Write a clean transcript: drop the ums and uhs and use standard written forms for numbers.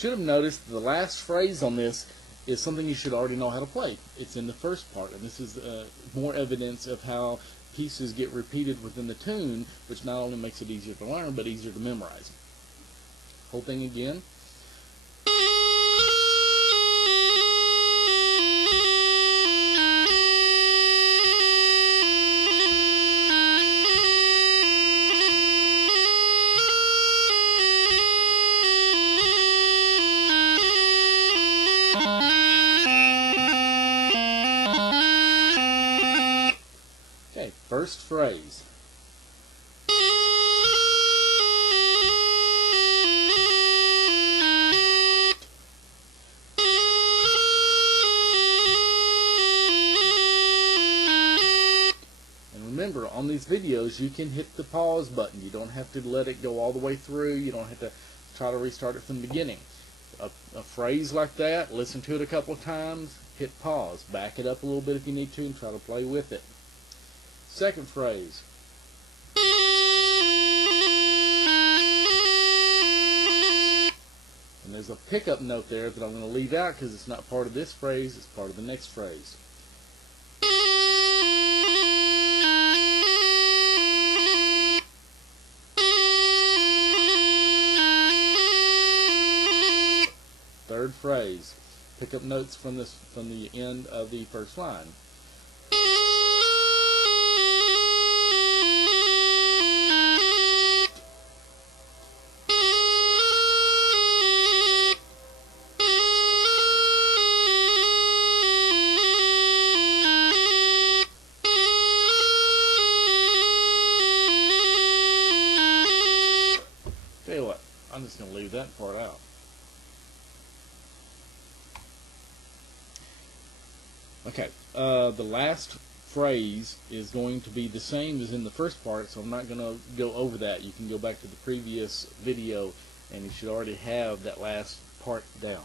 should have noticed the last phrase on this is something you should already know how to play. It's in the first part, and this is more evidence of how pieces get repeated within the tune, which not only makes it easier to learn, but easier to memorize. Whole thing again. Okay, first phrase. And remember, on these videos, you can hit the pause button. You don't have to let it go all the way through. You don't have to try to restart it from the beginning. A phrase like that, listen to it a couple of times, hit pause, back it up a little bit if you need to, and try to play with it. Second phrase. And there's a pickup note there that I'm going to leave out because it's not part of this phrase, it's part of the next phrase. Third phrase. Pick up notes from the end of the first line. Tell you what, I'm just going to leave that part out. Okay, the last phrase is going to be the same as in the first part, so I'm not going to go over that. You can go back to the previous video, and you should already have that last part down.